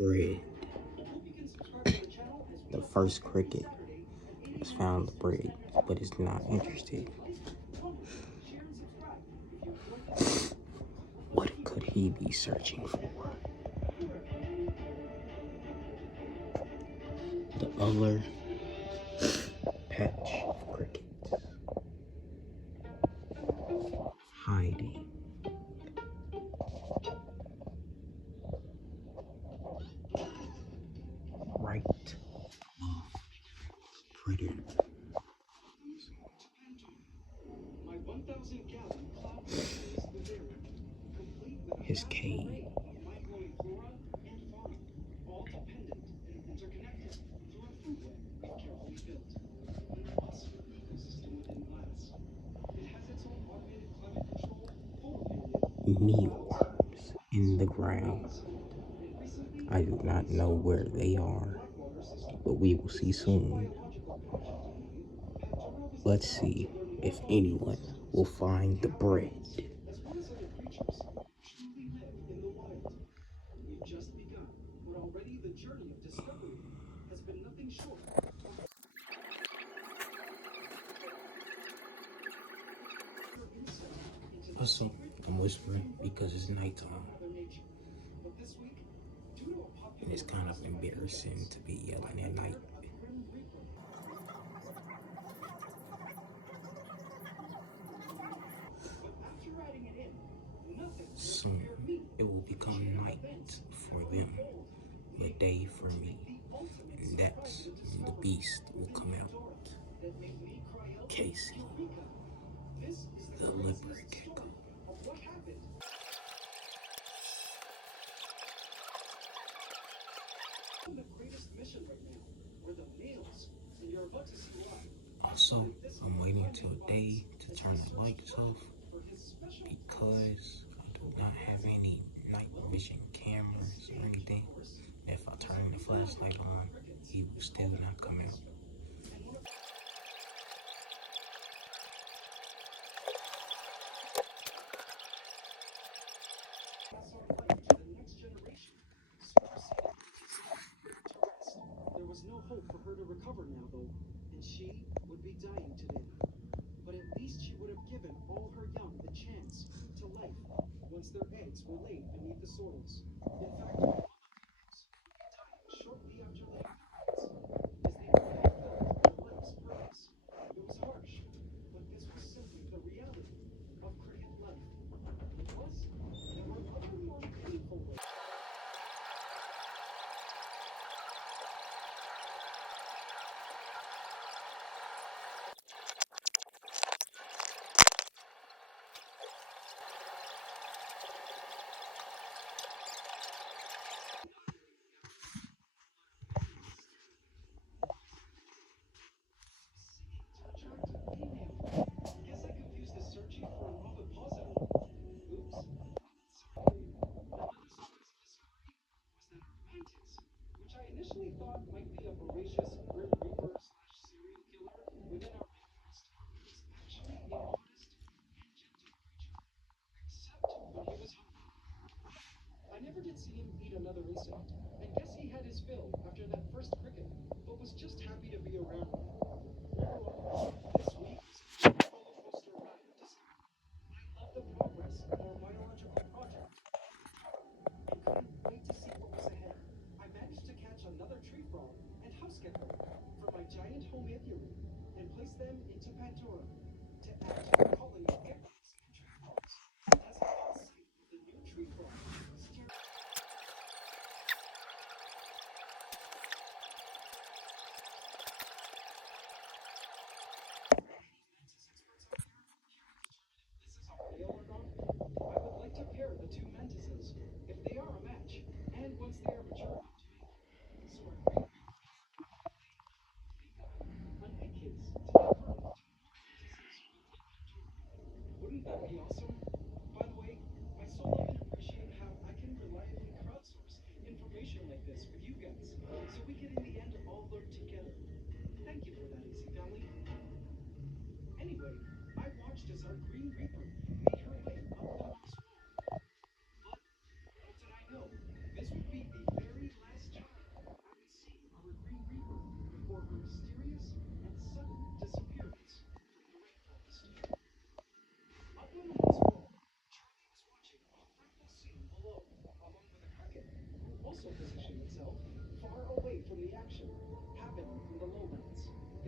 bread. The first cricket has found the bread, but is not interested. What could he be searching for? The other patch of crickets hiding right above critter. His cave. Mealworms in the ground. I do not know where they are, but we will see soon. Let's see if anyone will find the bread. Also, I'm whispering because it's nighttime. And it's kind of embarrassing to be yelling at night. Soon it will become night for them, but day for me. And that's when the beast will come out. Casey, the leopard gecko. Also, I'm waiting till day to turn the lights off because I do not have any night vision cameras or anything. If I turn the flashlight on, he will still not come out.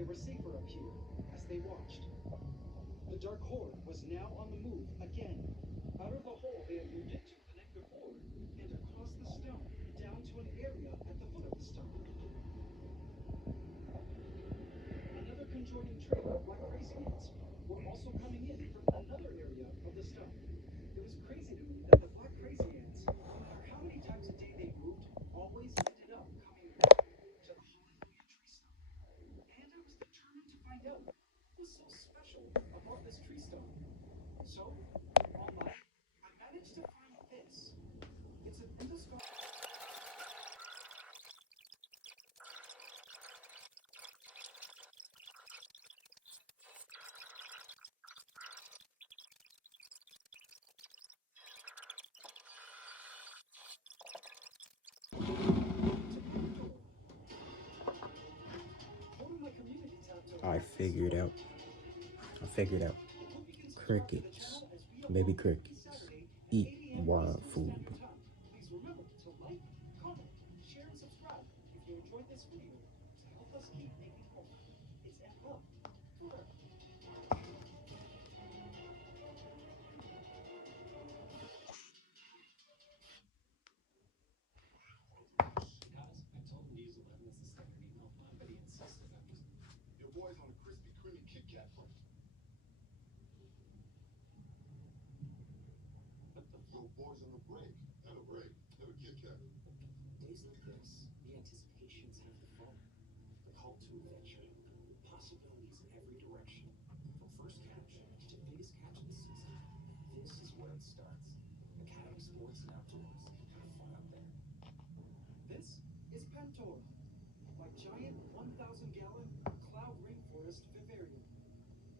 They were safer up here as they watched. The Dark Horde was now on the move again. Out of the hole they had moved into the night before, and across the stone, down to an area at the foot of the stone. Another conjoining trail of black crazy ants were also coming in from another area of the stone. It was crazy to me that the black crazy ants, no matter how many times a day they moved, always ended up coming back to the Hallelujah tree stump. And I was determined to find out what was so special about this tree stump. So, online, I managed to find this. It's an endoscopic. I figured out. I figured out. Crickets, baby crickets, eat wild food. Please remember to like, comment, share, and subscribe if you enjoyed this video to help us keep making more. It's Amp Up forever. Guys, I told him to use 11 as a standard email font, but he insisted on using. Your boy's on a Krispy Kreme Kit Kat first. What the fuck? Your boy's on a break. Have a break. Have a Kit Kat. Days like this, the anticipations have the phone. The call to adventure. Possibilities in every direction. From first catch to biggest catch of the season. This is where it starts. Academy Sports and Outdoors. Have fun out there. This is Pantora, my giant 1,000-gallon cloud rainforest vivarium.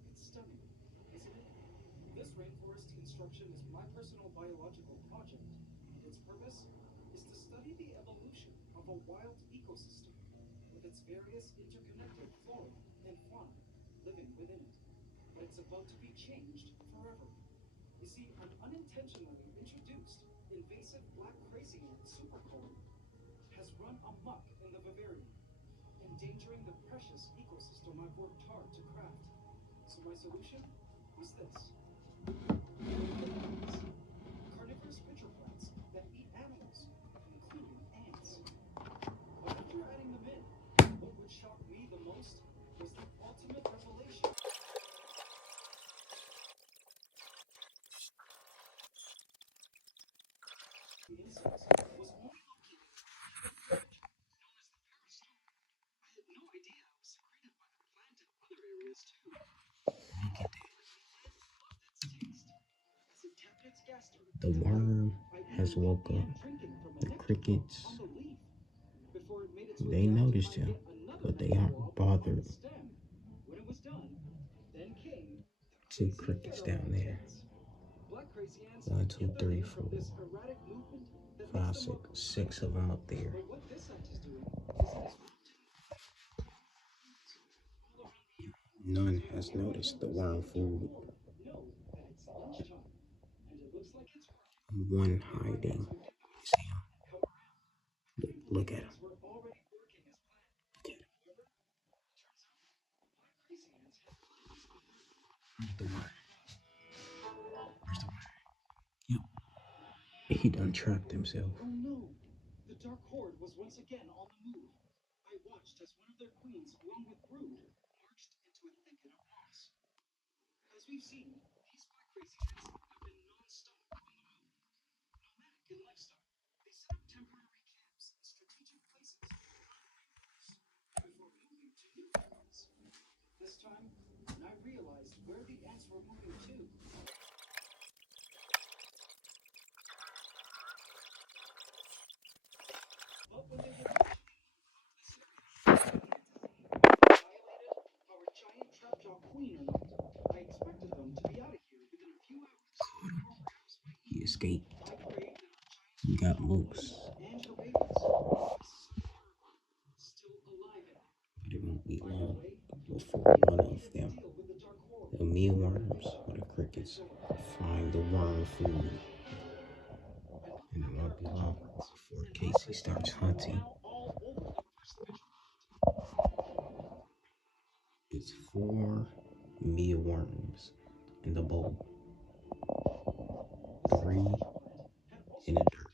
It's stunning, isn't it? This rainforest construction is my personal biological project. Its purpose is to study the evolution of a wild ecosystem with its various interconnected flora and fauna living within it. But it's about to be changed forever. You see, an unintentionally introduced invasive black crazy ant supercolony has run amok in the vivarium, endangering the precious ecosystem I've worked hard to craft. So my solution was this. Carnivorous pitcher plants that eat animals, including ants. But after adding them in, what would shock me the most was the ultimate revelation. The insects was only located known as the peristome. I had no idea it was secreted by the plant in other areas too. As it tapped its gaster, The worm has woke up. The crickets, before it made its they way out to noticed find him, yet another but they nectar aren't blob on bothered. the stem. When it was done, then came the Two crazy crickets down pheromone there. ants. Black crazy ants 1, 2, get their 3, name from 4, this erratic movement that 5, makes them 6, look 6 of them up there. but what this ant is doing is it is all around the area. None has noticed the worm food. Know that it's lunchtime, and it looks like it's working. One hiding. See him? Look at him. We're already working as planned. Look at him. However, it turns out black crazy ants have Where's the worm? Where's the worm? Yep. He done trapped himself. Oh no! The Dark Horde was once again on the move. I watched as one of their queens, along with brood, marched into a thicket of moss. As we've seen, these black crazy ants have been non-stop on the move. Nomadic in lifestyle, they set up temporary camps in strategic places before moving to new areas. This time, I realized where the ants were moving to. But when they were violated our giant trapjaw queen or not, I expected them to be out of here within a few hours. He escaped. I prayed that He got loose. and her babies still alive in it. But it won't be long before one of them, the mealworms or the crickets, find the worm food. And it won't be long before Casey starts hunting. It's 4 mealworms in the bowl, 3 in the dirt.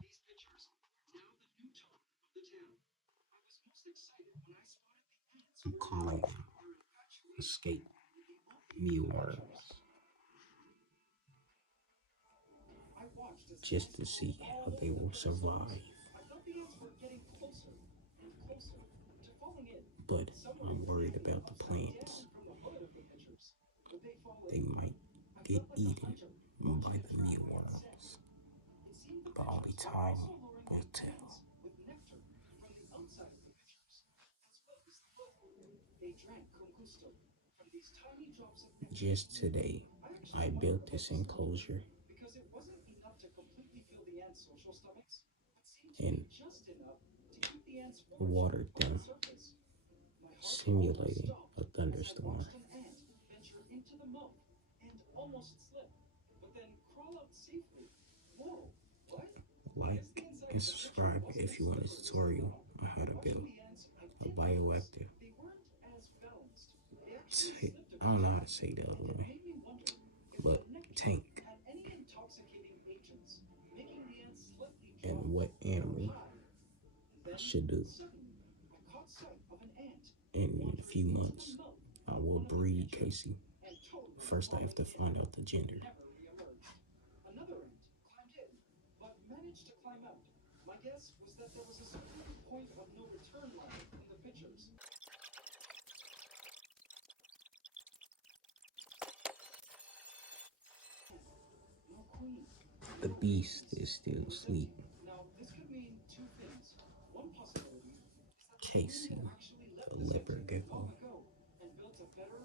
These pictures are now the new talk of the town. I was most excited when I spotted the ants I'm calling them are infatuated escape with the mealworms I watched as the just ants to see crawled how all they over will the photos. survive. I felt the ants were getting closer and closer to falling in. But Some were I'm even worried hanging about the upside down plants. from the hood of the pictures. Would they fall They in? might I get felt like a eaten hunter by watching a the trap I had set. mealworms, It seemed the but only pictures were time also luring will in tell. ants with nectar from the outside of the pictures, as well as the food. They drank con gusto from these tiny drops of nectar. Just today, I built this enclosure Because it wasn't enough to completely fill the ants' social stomachs, but seemed to and be just enough to keep the ants watered on the them, surface. My heart almost simulating stopped a as I thunderstorm. watched an ant venture into the mouth and almost slip, but then crawl out safely. Whoa, what? Like and subscribe if you want a tutorial on how to build a bioactive. They weren't as balanced. They actually slipped I don't know how to across, say the other and it way, made me wonder if but the nectar tank. had any intoxicating agents, making the ants slightly And drunk what or animal high. I Then, should do. suddenly, I caught sight of an ant In a wandering few into months, the mouth I of will one of the breed pictures Casey. and totally First, I have to vomited find out the gender. never reemerged. Another ant climbed in, but managed to climb out. My guess was that there was a certain point of no return line in the pictures. No queen. The beast is still asleep. Now, this could mean two things. One possibility is that the queen Casey, had actually left the this leopard ant gecko. long ago and built a better.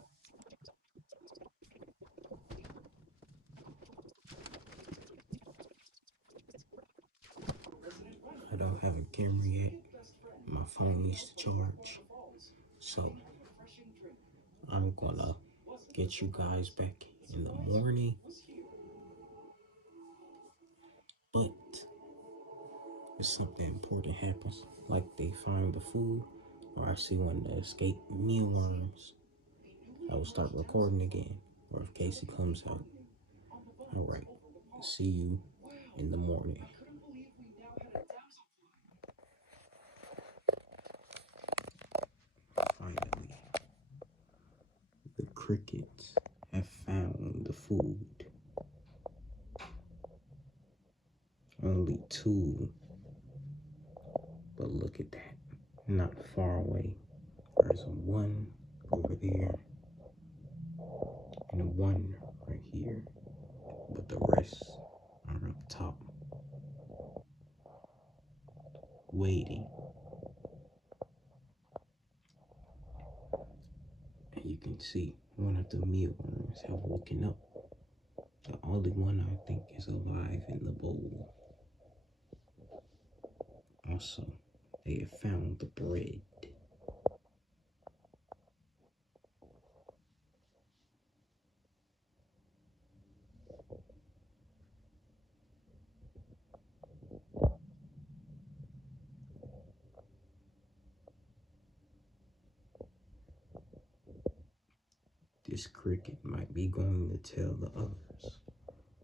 President Rhino, I don't have a camera yet. second best friend, My phone needs to charge. falls, So having a refreshing drink. I'm gonna get you guys back in the morning. Was here. But if something important happens, like they find the food, or I see one of the escaped mealworms, I will start recording again. Or if Casey comes out. Alright. See you in the morning. I couldn't believe we now had a damselfly. Finally, the crickets have found the food. Only 2, but look at that, not far away. There's a 1 over there and a 1 right here, but the rest are up top, waiting. And you can see one of the mealworms have woken up. The only one I think is alive in the bowl. Also, they have found the bread. This cricket might be going to tell the others,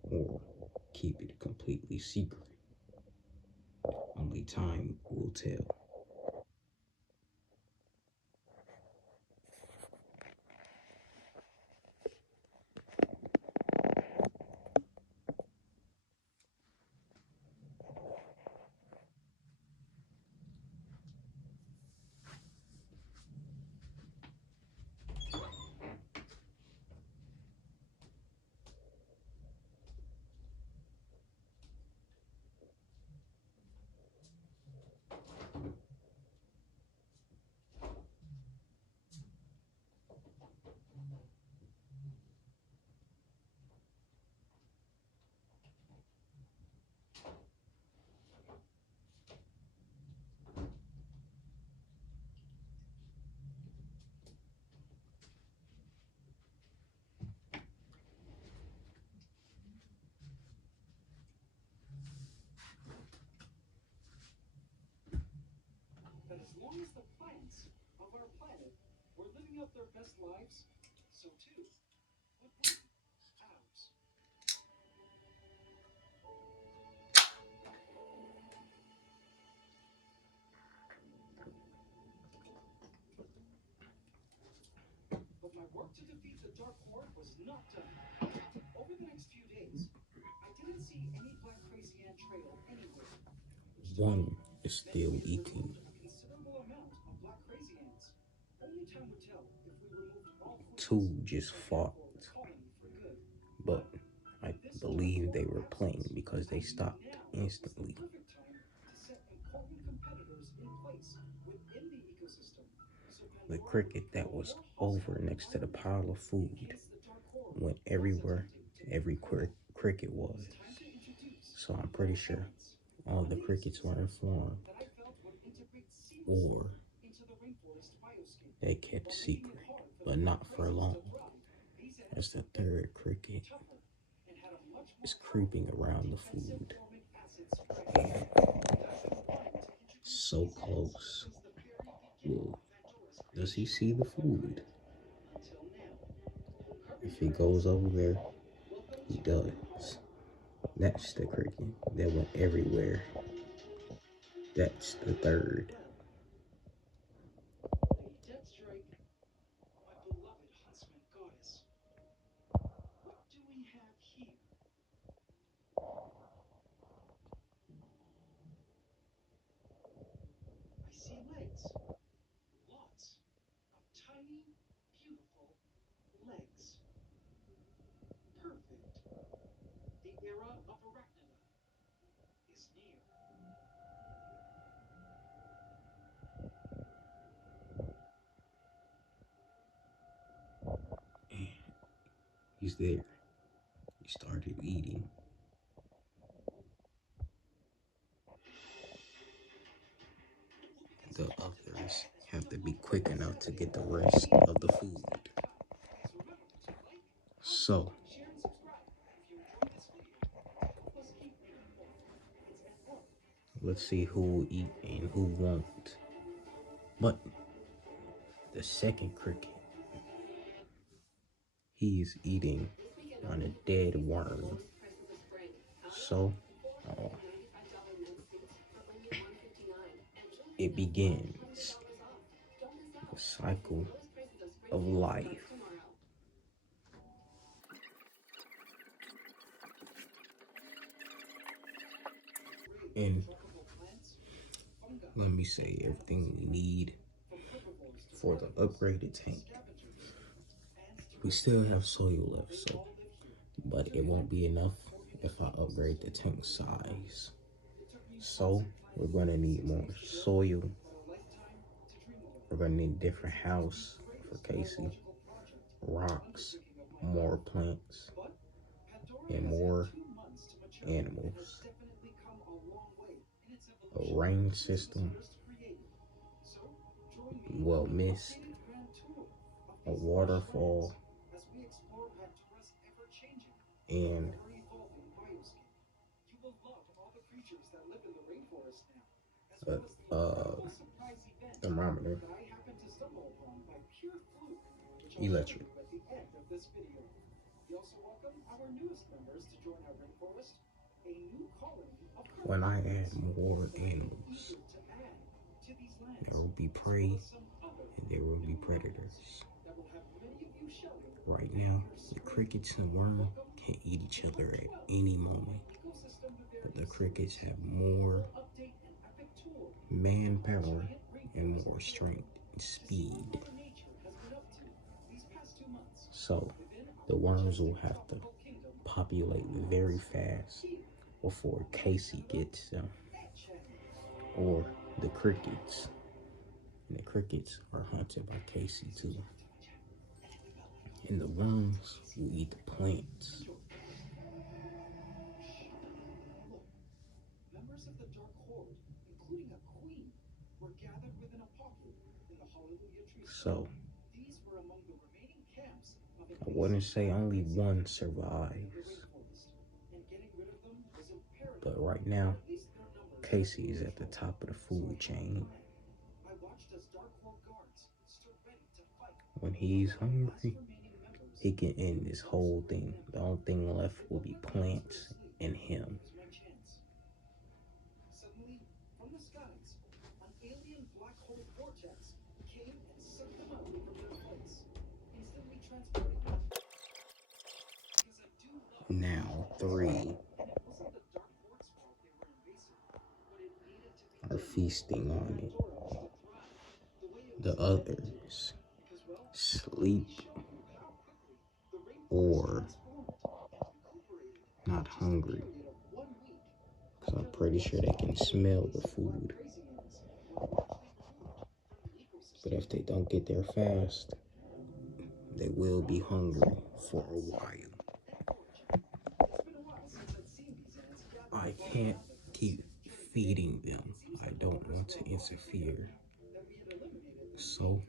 or keep it completely secret. Only time will tell. That as long as the plants of our planet living out their best lives, so too would we, ours. But my work to defeat the Dark Horde was not done. Over the next few days, I didn't see any Black Crazy Ant trail anywhere, which to me One is meant still we had eating. removed a considerable amount of Black Crazy Ants. Only time would tell if we removed all Two fleas just or fought, therefore the colony for good. but I With this Dark believe they Horde were playing absence, because they I knew stopped now was the instantly. perfect time to set important competitors in place within the ecosystem, so The Pandora would cricket become that a was more over hostile next to the environment pile of in food case the Dark Horde went was everywhere attempting to every infiltrate. cricket It was was. time to introduce So I'm more pretty sure ants, all the friendly crickets were species informed, that I felt would integrate seamlessly or into the rainforest bioscape. they kept While making secret, it hard for the but Black not for Crazies long, to thrive, these as ants the were bigger, third cricket tougher, and had a much is more creeping powerful around the defensive food. formic acid spray. And And I've been wanting to introduce so these ants close. since the very beginning Well, of Pandora's does he creation. see the food? Until now. If Perfect he friends, goes over there, welcome he to the new does. home of the That's the Dark cricket that went everywhere. That's the third. Lady Deathstrike, my beloved huntsman goddess. What do we have here? I see legs. Lots of tiny, beautiful legs. Perfect. The era of Arachnida is near. And he's there. He started eating. The others have to be quick enough to get the rest of the food. Please remember to like, So, share, and subscribe if you enjoyed this video. Help us keep making more Ants at Work. let's see who will eat and who won't. But the second cricket, he is eating on a dead worm. So, uh, it begins the cycle of life. And let me say everything we need for the upgraded tank. We still have soil left, so but it won't be enough if I upgrade the tank size. So we're gonna need more soil. We're gonna need a different house for Casey, rocks, more plants, and more animals. A rain system, well, mist, a waterfall, and a thermometer, electric. When I add more animals, there will be prey and there will be predators. Right now, the crickets and worm can eat each other at any moment, but the crickets have more manpower and more strength and speed. So the worms will have to populate very fast before Casey gets them, or the crickets. And the crickets are hunted by Casey too. And the worms will eat the plants. Members of the Dark Horde, including a queen, were gathered within a pocket in the Hallelujah Tree. So These were among the remaining camps of I wouldn't say only one survives, and getting rid of them was imperative. but right now, At least their numbers. Casey is at the top of the food chain. I watched as Dark Horde guards stood ready to fight. When he's hungry, he can end this whole thing. The only thing left will be plants and him. Suddenly, from the skies, an alien black hole vortex came and sucked them out from their place, instantly transporting them. Because I do love Now, three and it wasn't the dark quartz fault they were invasive, but it needed to be are feasting on it. to thrive the way it The was others because well, sleep show you how quickly the rainforest or transformed and recuperated not hungry. period of 1 week. Because I'm pretty sure they can smell the food. But if they don't get there fast, they will be hungry for a while. I can't keep feeding them. I don't want to interfere. So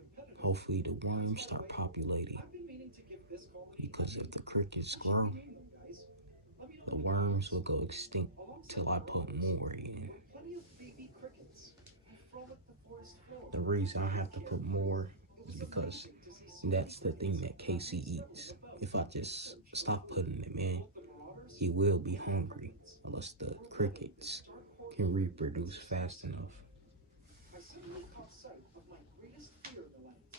hopefully the worms start populating. Because if the crickets grow, the worms will go extinct till I put more in. The reason I have to put more is because that's the thing that Casey eats. If I just stop putting them in, he will be hungry unless the crickets can reproduce fast enough. I suddenly caught sight of my greatest fear in the lands,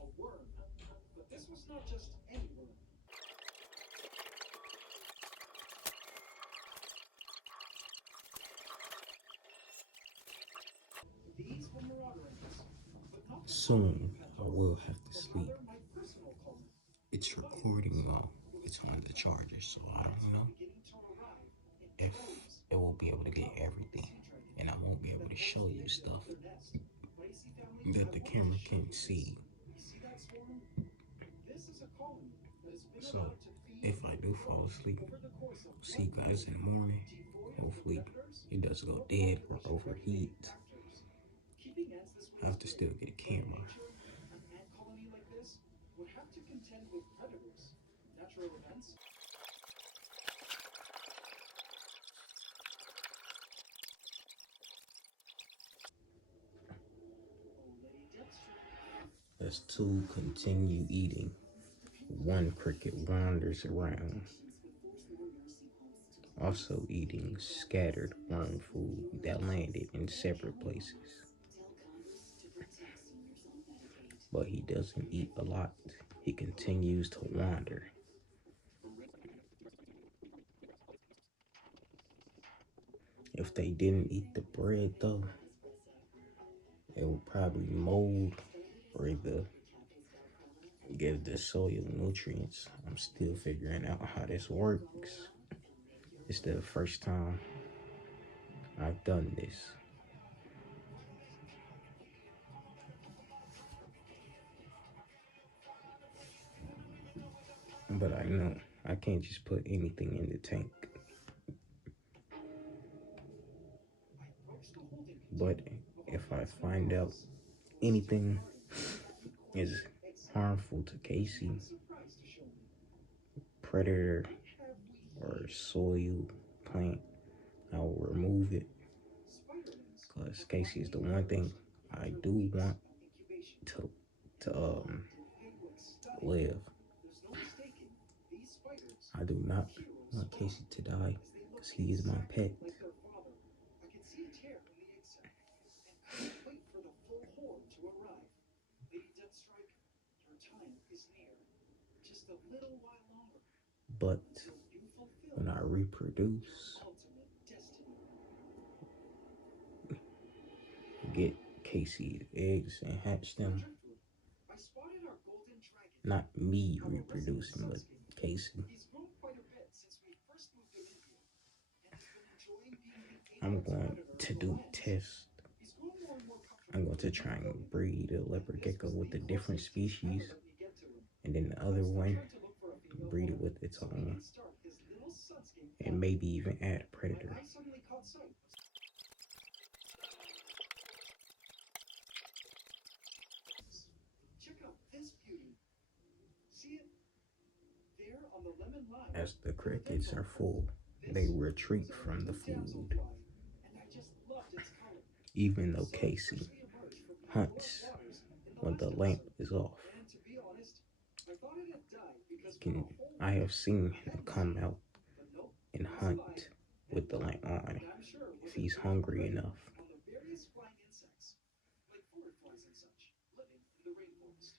a worm. But this was not just any worm. These were marauder ants, but not Soon I will have to sleep. my personal clone. It's recording while it's on the charger, so I don't know if it will be able to get everything, and I won't be able to show you stuff that the camera can see. So if I do fall asleep, see you guys in the morning. Hopefully it doesn't go dead or overheat. I have to still get a camera. An ant colony like this would have to contend with predators, natural events. As two continue eating, one cricket wanders around, also eating scattered worm food that landed in separate places. But he doesn't eat a lot. He continues to wander. If they didn't eat the bread though, it would probably mold or either give the soil nutrients. I'm still figuring out how this works. It's the first time I've done this. But I know I can't just put anything in the tank. But if I find out anything is harmful to Casey, predator or soil plant, I will remove it. Because Casey is the one thing I do want to live. I do not want Casey to die because he is my pet. But when I reproduce, get Casey eggs and hatch them, not me reproducing, but Casey, I'm going to do tests. I'm going to try and breed a leopard gecko with a different species, and then the other one, breed it with its own, and maybe even add a predator. As the crickets are full, they retreat from the food. Even though Casey hunts when the lamp is off. And to be honest, I thought it had died because Can, I have seen him come out and hunt with the lamp on if he's hungry enough. on the various flying insects, like forward flies and such, living in the rainforest.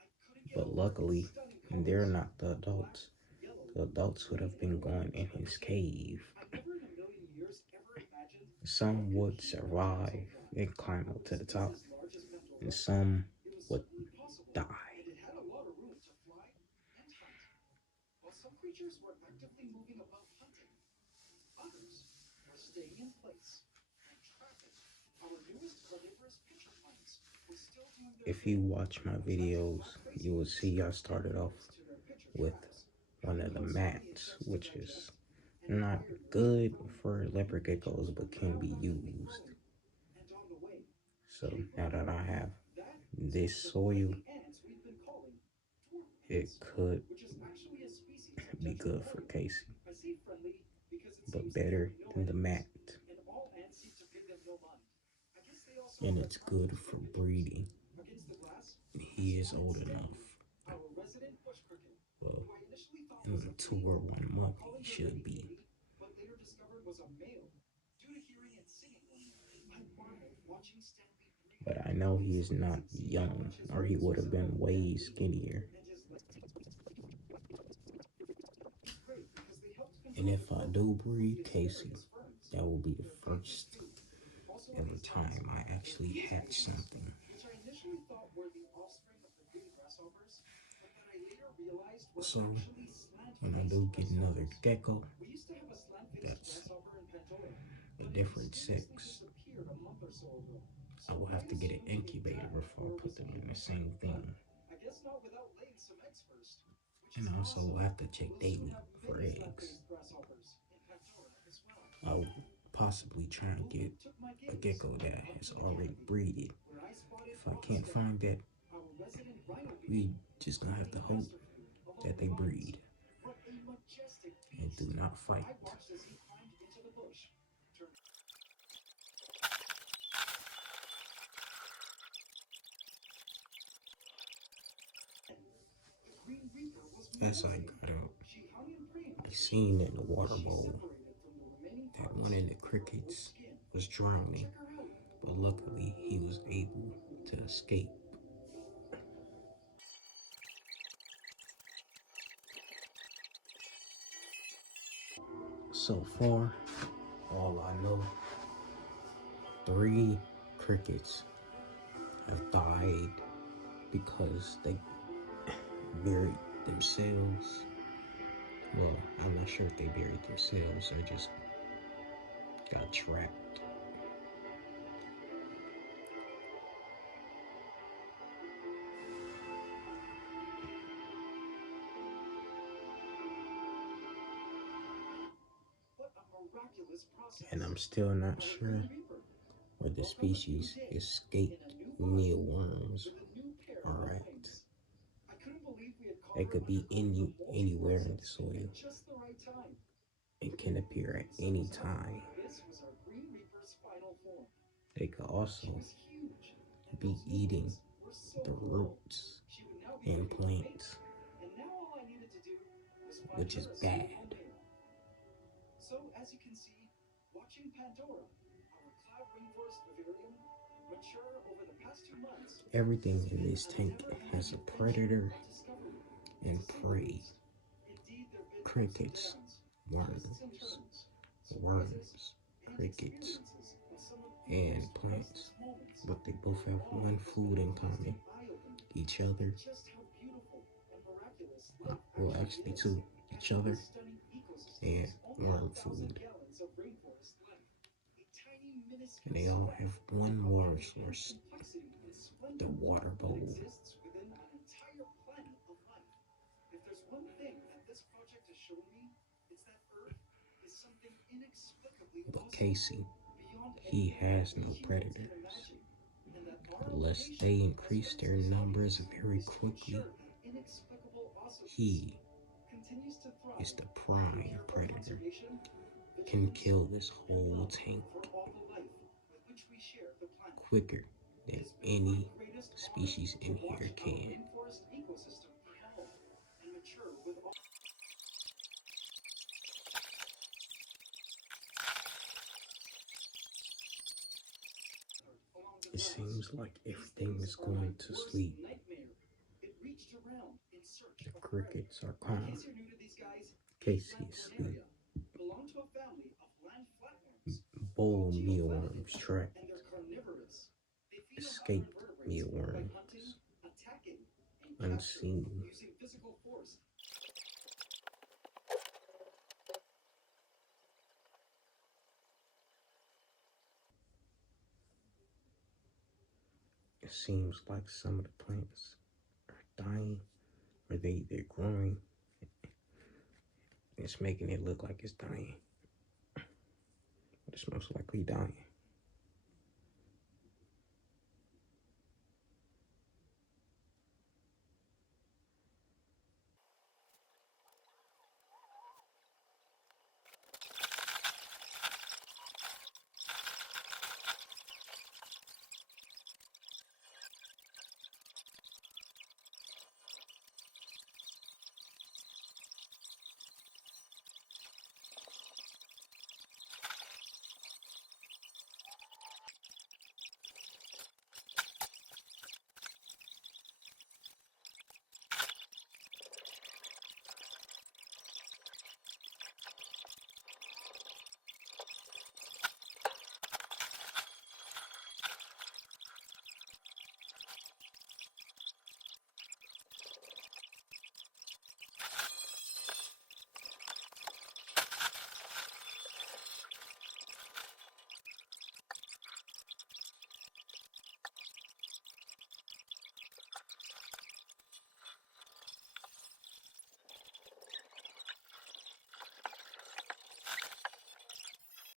I couldn't get But luckily, they're not the adults. The adults would have been gone in his cave. I never in a million years ever imagined Some would survive and climb up to the top, and some would die. it had a lot of room to fly and hunt. While some creatures were actively moving about hunting, others were staying in place and trapping. Our newest carnivorous pitcher plants were still doing their If you watch my videos, you will see I started off with one of the mats, which is not good for leopard geckos, but can be used. and on the way, So now that I have this soil, it could which is actually a species be good for Casey, I say friendly because it but seems better than the mat. and all ants seem to pay them no mind. I guess they also And it's good for breeding. against the glass. He is old enough. Our resident bush cricket, Well, who I initially thought in was the a 2 or 1 month, he should be. but later discovered was a male. Due to hearing it singing I marveled watching Stanley breathe But I know he is not young, or he would have been way skinnier. great because they helped And if I do breed Casey, that will be the first ever time I actually hatch something. which I initially thought were the offspring of the green grasshoppers, but that I later realized were So, actually slant when I do get another gecko, We used to have a slant-faced that's grasshopper in Pandora. a different sex. Disappeared a month or so ago. I will have to get an incubator before I put them in the same thing. I guess not without laying some eggs first. And also I have to check daily for eggs. Grasshoppers in Pandora as well. I will possibly try and get a gecko that has already breeded. Where I spotted If I can't find that, our resident rhino we just gonna have to hope that they breed What a majestic and do not fight. I watched as he climbed into the bush. Green Reaper was As I got out, she hung in prey I seen in the water bowl that one of the crickets was drowning, but luckily he was able to escape. So far, all I know, 3 crickets have died because they buried themselves. Well, I'm not sure if they buried themselves or just got trapped. What a miraculous process. And I'm still not sure where the species escaped mealworms are at. I couldn't believe we had caught They could be anywhere in the soil. just the right time. It can appear at any time. This was our Green Reaper's final form. They could also It's huge. be eating We're so the roots she would now be and ready to plants, mate. And now all I needed to do was find which is her a bad. suitable male. So as you can see, watching Pandora, our cloud rainforest vivarium, mature over the past 2 months. Everything in this tank has a predator and prey. Indeed, there've been Crickets, worms, crickets, and plants. But they both have one food in common: each other. just how beautiful and miraculous Well, actually 2: each other and worm food. gallons of rainforest life. A tiny minuscule And they all have one water source: complexity and splendor the water bowl. exists within an entire planet of life. If there's one thing that this project has shown me, it's that Earth is something inexplicably But awesome, Casey, beyond he anything has that no humans can predators. imagine, and that our Unless location they as increase their Earth's numbers society very is to quickly, ensure that inexplicable awesomeness he continues to thrive. is the prime Care for predator. conservation, Can vigilance, kill this and whole love tank for all the life with which we share the planet. quicker than any species in here can. Rainforest ecosystem for health and mature with all. It seems like everything is going to sleep. The crickets are calm. Casey is asleep. Bull mealworms trapped. Escaped mealworms unseen. It seems like some of the plants are dying, or they're growing. It's making it look like it's dying, but it's most likely dying.